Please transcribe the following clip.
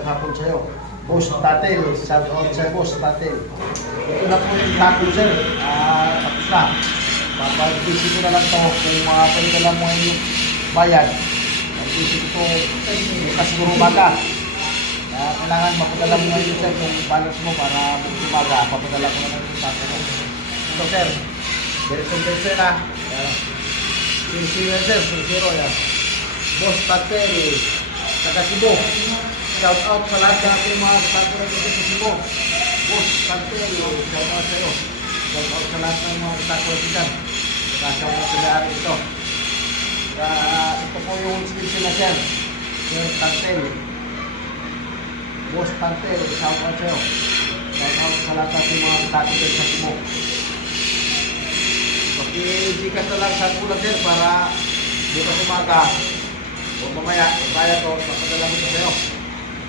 magandang hapon sa'yo. Boss Tatel, shout out sa'yo, Boss Tatel. Ito na po yung tapo, sir. Tapos na. Papag-visit ko na lang to kung pagdala mo yung bayad. Pag-visit ko bukas siguro umaga. Kailangan mapadala mo ngayon, sir, kung balance mo para bukas umaga. Papadala ko na lang yung tapo mo. Ito, sir. Diretso na. Sincere, sir. Sincere, yan. Boss Tatel, taga Cebu. Shout out sa lahat ng ating mga kasama dito sa Cebu. Boss Tatel, shout out sa iyo. Shout out sa lahat ng mga kasama dito. Shout out sa lahat ito. Ito po yung description na sir. Sir Tatel. Boss Tatel, shout out sa iyo. Shout out sa lahat ng ating mga kasama dito sa Cebu. Pag-i-jikas na lang sa kulang sir para bukas umaga o mamaya kaya to papadala mo sa iyo.